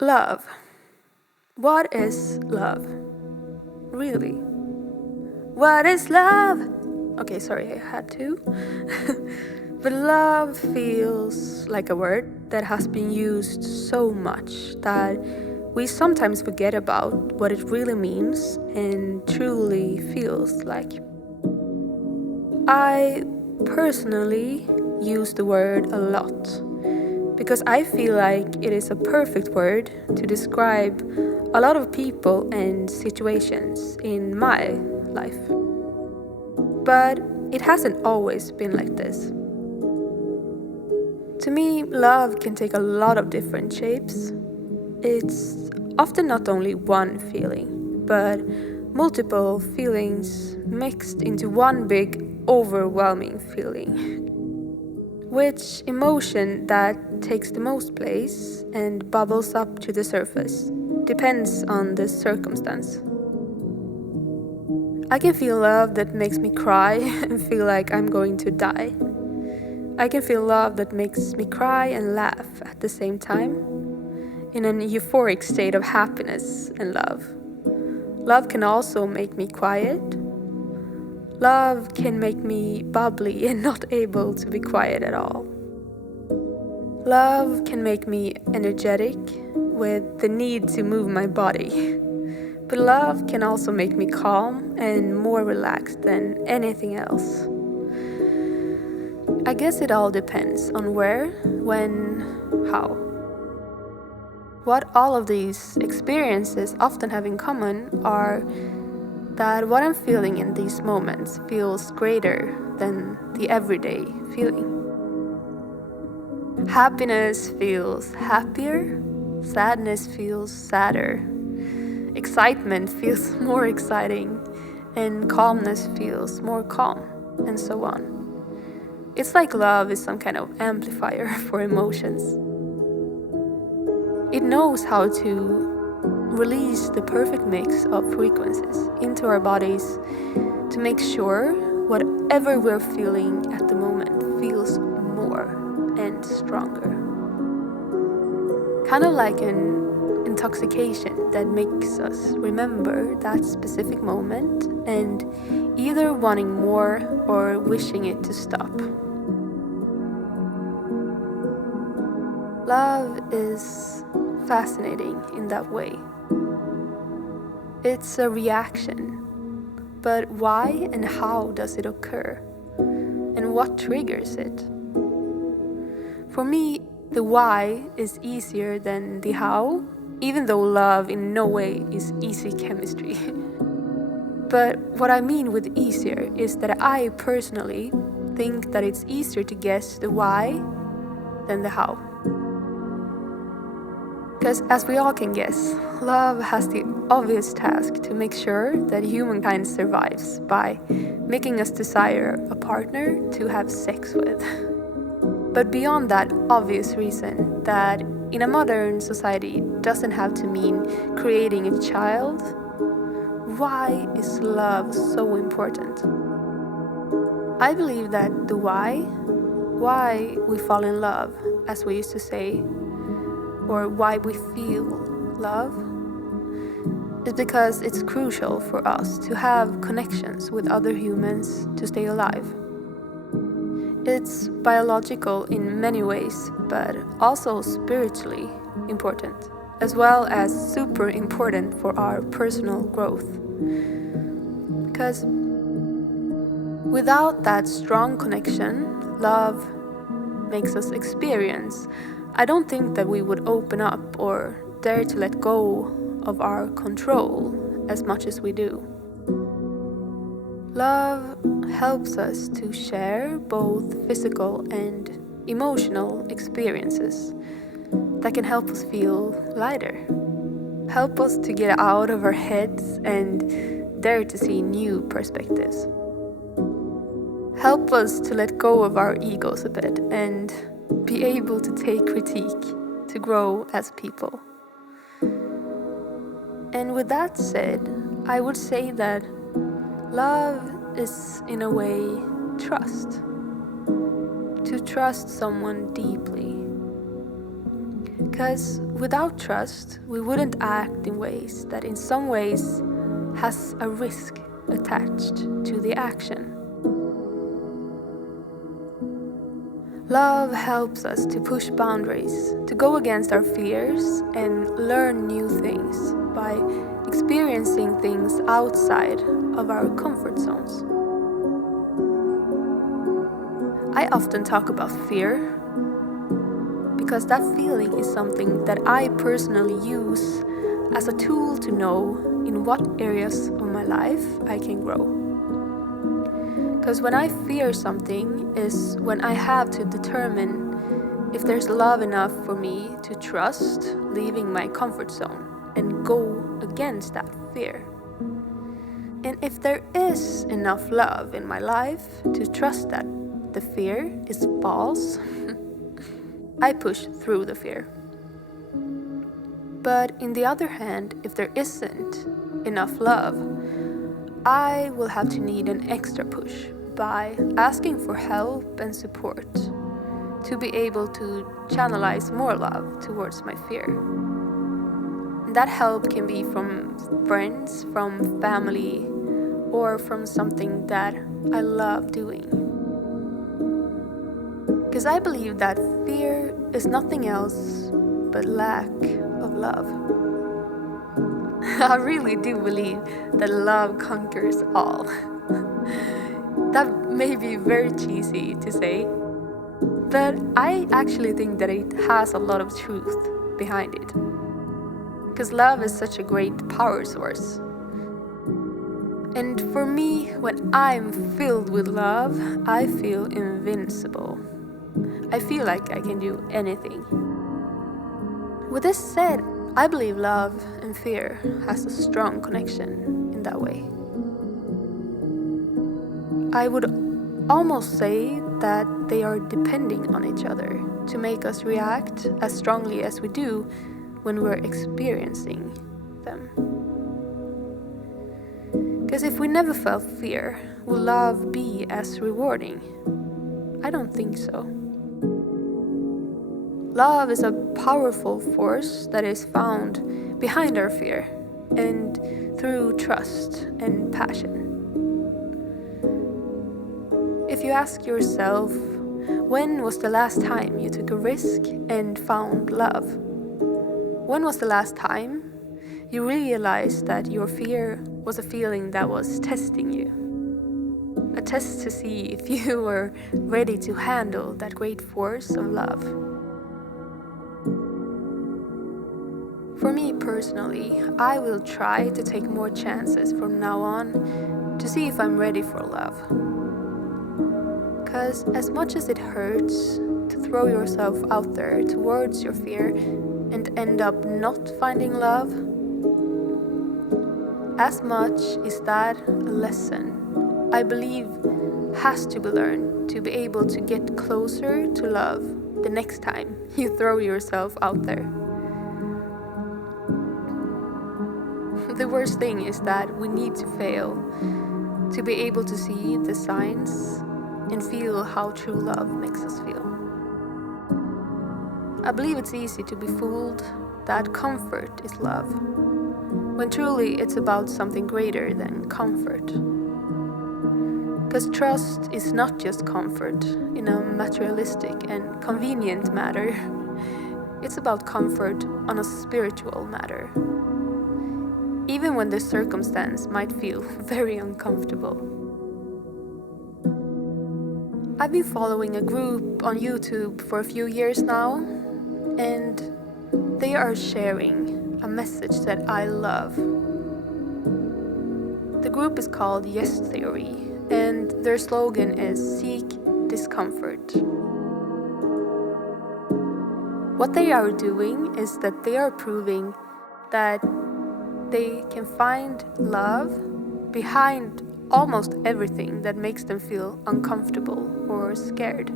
Love. What is love? Really? What is love? Okay, sorry, I had to. But love feels like a word that has been used so much that we sometimes forget about what it really means and truly feels like. I personally use the word a lot because I feel like it is a perfect word to describe a lot of people and situations in my life. But it hasn't always been like this. To me, love can take a lot of different shapes. It's often not only one feeling, but multiple feelings mixed into one big, overwhelming feeling. Which emotion that takes the most place and bubbles up to the surface depends on the circumstance. I can feel love that makes me cry and feel like I'm going to die. I can feel love that makes me cry and laugh at the same time, in an euphoric state of happiness and love. Love can also make me quiet. Love can make me bubbly and not able to be quiet at all. Love can make me energetic with the need to move my body. But love can also make me calm and more relaxed than anything else. I guess it all depends on where, when, how. What all of these experiences often have in common are that what I'm feeling in these moments feels greater than the everyday feeling. Happiness feels happier, sadness feels sadder, excitement feels more exciting, and calmness feels more calm, and so on. It's like love is some kind of amplifier for emotions. It knows how to release the perfect mix of frequencies into our bodies to make sure whatever we're feeling at the moment feels more and stronger. Kind of like an intoxication that makes us remember that specific moment and either wanting more or wishing it to stop. Love is fascinating in that way. It's a reaction, but why and how does it occur? And what triggers it? For me, the why is easier than the how, even though love in no way is easy chemistry. But what I mean with easier is that I personally think that it's easier to guess the why than the how. Because as we all can guess, love has the obvious task to make sure that humankind survives by making us desire a partner to have sex with. But beyond that obvious reason that in a modern society doesn't have to mean creating a child, why is love so important? I believe that the why we fall in love, as we used to say, or why we feel love, is because it's crucial for us to have connections with other humans to stay alive. It's biological in many ways, but also spiritually important, as well as super important for our personal growth. Because without that strong connection, love makes us experience, I don't think that we would open up or dare to let go of our control as much as we do. Love helps us to share both physical and emotional experiences that can help us feel lighter, help us to get out of our heads and dare to see new perspectives, help us to let go of our egos a bit and be able to take critique to grow as people. And with that said, I would say that love is in a way trust. To trust someone deeply. Because without trust, we wouldn't act in ways that in some ways has a risk attached to the action. Love helps us to push boundaries, to go against our fears and learn new things by experiencing things outside of our comfort zones. I often talk about fear because that feeling is something that I personally use as a tool to know in what areas of my life I can grow. Because when I fear something is when I have to determine if there's love enough for me to trust leaving my comfort zone and go against that fear. And if there is enough love in my life to trust that the fear is false, I push through the fear. But in the other hand, if there isn't enough love, I will have to need an extra push by asking for help and support to be able to channelize more love towards my fear. And that help can be from friends, from family, or from something that I love doing. Because I believe that fear is nothing else but lack of love. I really do believe that love conquers all. That may be very cheesy to say, but I actually think that it has a lot of truth behind it. Because love is such a great power source. And for me, when I'm filled with love, I feel invincible. I feel like I can do anything. With this said, I believe love and fear has a strong connection in that way. I would almost say that they are depending on each other to make us react as strongly as we do when we're experiencing them. Because if we never felt fear, will love be as rewarding? I don't think so. Love is a powerful force that is found behind our fear and through trust and passion. If you ask yourself, when was the last time you took a risk and found love? When was the last time you realized that your fear was a feeling that was testing you? A test to see if you were ready to handle that great force of love. For me personally, I will try to take more chances from now on to see if I'm ready for love. Because as much as it hurts to throw yourself out there towards your fear and end up not finding love, as much is that a lesson I believe has to be learned to be able to get closer to love the next time you throw yourself out there. The worst thing is that we need to fail to be able to see the signs and feel how true love makes us feel. I believe it's easy to be fooled that comfort is love, when truly it's about something greater than comfort. Because trust is not just comfort in a materialistic and convenient matter. It's about comfort on a spiritual matter, even when the circumstance might feel very uncomfortable. I've been following a group on YouTube for a few years now, and they are sharing a message that I love. The group is called Yes Theory, and their slogan is Seek Discomfort. What they are doing is that they are proving that they can find love behind almost everything that makes them feel uncomfortable or scared.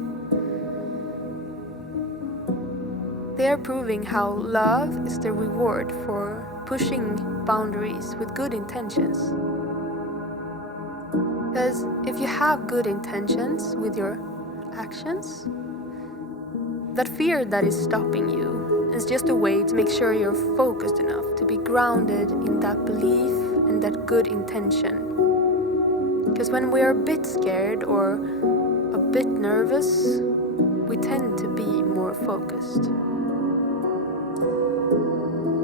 They are proving how love is the reward for pushing boundaries with good intentions. Because if you have good intentions with your actions, that fear that is stopping you It's just a way to make sure you're focused enough to be grounded in that belief and that good intention. Because when we're a bit scared or a bit nervous, we tend to be more focused.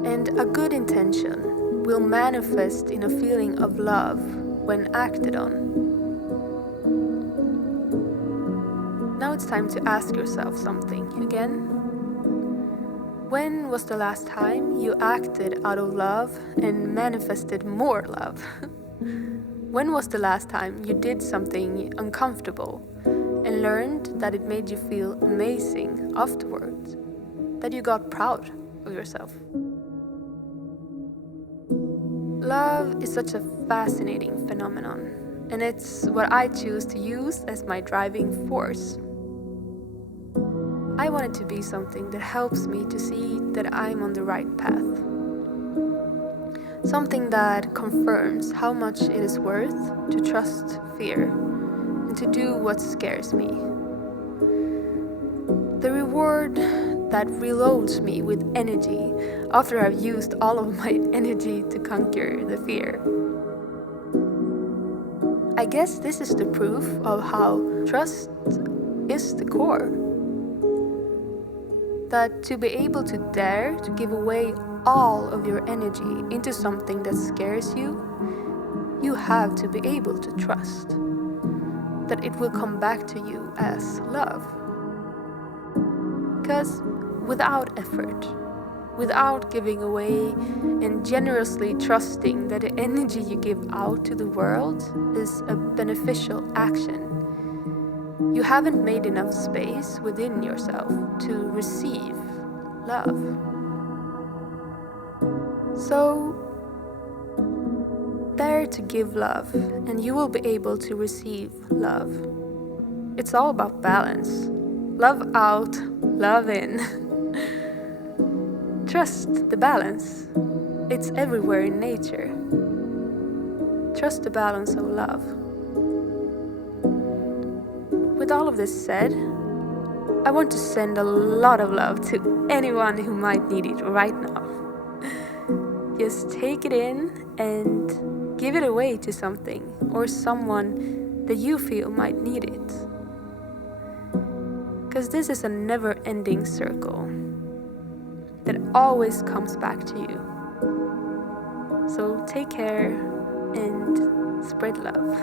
And a good intention will manifest in a feeling of love when acted on. Now it's time to ask yourself something again. When was the last time you acted out of love and manifested more love? When was the last time you did something uncomfortable and learned that it made you feel amazing afterwards? That you got proud of yourself? Love is such a fascinating phenomenon, and it's what I choose to use as my driving force. I want it to be something that helps me to see that I'm on the right path. Something that confirms how much it is worth to trust fear and to do what scares me. The reward that reloads me with energy after I've used all of my energy to conquer the fear. I guess this is the proof of how trust is the core. That to be able to dare to give away all of your energy into something that scares you, you have to be able to trust that it will come back to you as love. Because without effort, without giving away and generously trusting that the energy you give out to the world is a beneficial action, you haven't made enough space within yourself to receive love. So, dare to give love, and you will be able to receive love. It's all about balance. Love out, love in. Trust the balance. It's everywhere in nature. Trust the balance of love. With all of this said, I want to send a lot of love to anyone who might need it right now. Just take it in and give it away to something or someone that you feel might need it. Because this is a never-ending circle that always comes back to you. So take care and spread love.